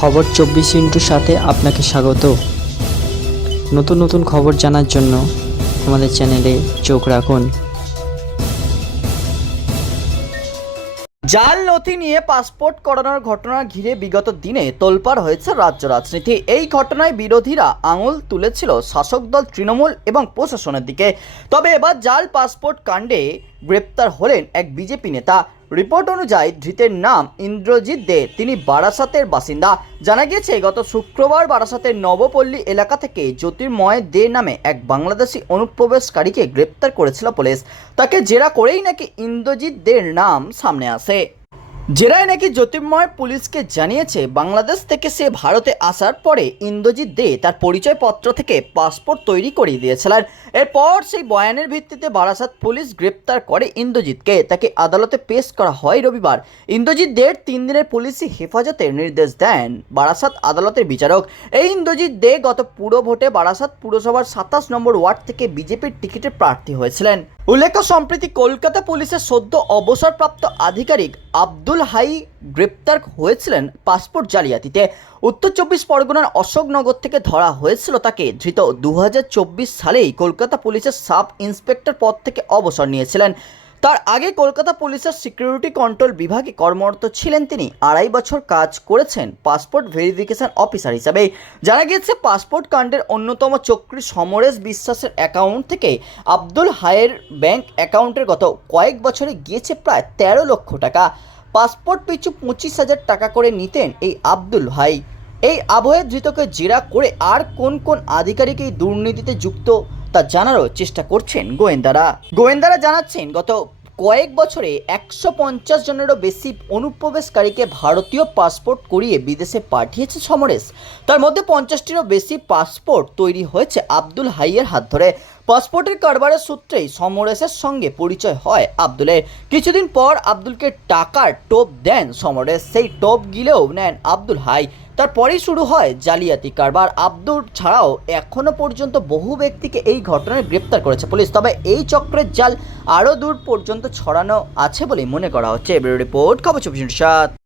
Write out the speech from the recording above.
খবর চব্বিশ ইন্টুর সাথে আপনাকে স্বাগত। নতুন নতুন খবর জানার জন্য আমাদের চ্যানেলে চোখ রাখুন। জাল নথি নিয়ে পাসপোর্ট করানোর ঘটনা ঘিরে বিগত দিনে তোলপাড় হয়েছে রাজ্য রাজনীতি। এই ঘটনায় বিরোধীরা আঙুল তুলেছিল শাসক দল তৃণমূল এবং প্রশাসনের দিকে। তবে এবার জাল পাসপোর্ট কাণ্ডে গ্রেপ্তার হলেন এক বিজেপি নেতা। রিপোর্ট অনুযায়ী ধৃতের নাম ইন্দ্রজিৎ দে। তিনি বারাসাতের বাসিন্দা। জানা গিয়েছে, গত শুক্রবার বারাসাতের নবপল্লী এলাকা থেকে জ্যোতির্ময় দে নামে এক বাংলাদেশি অনুপ্রবেশকারীকে গ্রেপ্তার করেছিল পুলিশ। তাকে জেরা করেই নাকি ইন্দ্রজিৎ দের নাম সামনে আসে। জেরায় নাকি জ্যোতির্ময় পুলিশকে জানিয়েছে, বাংলাদেশ থেকে সে ভারতে আসার পরে ইন্দ্রজিৎ দে তার পরিচয়পত্র থেকে পাসপোর্ট তৈরি করিয়ে দিয়েছিলেন এরপর সেই বয়ানের ভিত্তিতে বারাসাত পুলিশ গ্রেপ্তার করে ইন্দ্রজিৎকে। তাকে আদালতে পেশ করা হয় রবিবার। ইন্দ্রজিৎ দের তিন দিনের পুলিশি হেফাজতের নির্দেশ দেন বারাসাত আদালতের বিচারক। এই ইন্দ্রজিৎ দে গত পুরো ভোটে বারাসাত পুরসভার সাতাশ নম্বর ওয়ার্ড থেকে বিজেপির টিকিটে প্রার্থী হয়েছিলেন। উল্লেখ্য, সম্প্রতি কলকাতা পুলিশের সদ্য অবসরপ্রাপ্ত আধিকারিক আব্দুল হাই গ্রেপ্তার হয়েছিলেন পাসপোর্ট জালিয়াতিতে। উত্তর চব্বিশ পরগনার অশোকনগর থেকে ধরা হয়েছিল তাকে। ধৃত দু হাজার চব্বিশ সালেই কলকাতা পুলিশের সাব ইন্সপেক্টর পদ থেকে অবসর নিয়েছিলেন। তার আগে কলকাতা পুলিশের সিকিউরিটি কন্ট্রোল বিভাগে কর্মরত ছিলেন তিনি। আড়াই বছর কাজ করেছেন পাসপোর্ট ভেরিফিকেশন অফিসার হিসাবে। জানা গিয়েছে পাসপোর্ট কাণ্ডের অন্যতম চক্রী সমরেশ বিশ্বাসের অ্যাকাউন্ট থেকে আব্দুল হায়ের ব্যাংক অ্যাকাউন্টের গত কয়েক বছরে গিয়েছে প্রায় তেরো লক্ষ টাকা। পাসপোর্ট পিছু পঁচিশ হাজার টাকা করে নিতেন এই আব্দুল ভাই। এই আবহে ধৃতকে জেরা করে আর কোন কোন আধিকারিক এই দুর্নীতিতে যুক্ত তা জানারও চেষ্টা করছেন গোয়েন্দারা। গোয়েন্দারা জানাচ্ছেন, গত কয়েক বছরে একশো পঞ্চাশ জনেরও বেশি অনুপ্রবেশকারীকে ভারতীয় পাসপোর্ট করিয়ে বিদেশে পাঠিয়েছে সমরেশ। তার মধ্যে পঞ্চাশটিরও বেশি পাসপোর্ট তৈরি হয়েছে আব্দুল হাইয়ের হাত ধরে। পাসপোর্টের কারবারের সূত্রেই সমরেশের সঙ্গে পরিচয় হয় আব্দুলের। কিছুদিন পর আব্দুলকে টাকার টোপ দেন সমরেশ। সেই টোপ গিলেও নেন আব্দুল হাই। তারপরেই শুরু হয় জালিয়াতি কারবার। আব্দুর ছাড়াও এখনও পর্যন্ত বহু ব্যক্তিকে এই ঘটনায় গ্রেপ্তার করেছে পুলিশ। তবে এই চক্রের জাল আরও দূর পর্যন্ত ছড়ানো আছে বলে মনে করা হচ্ছে। রিপোর্ট, খবর চব্বিশ সাত।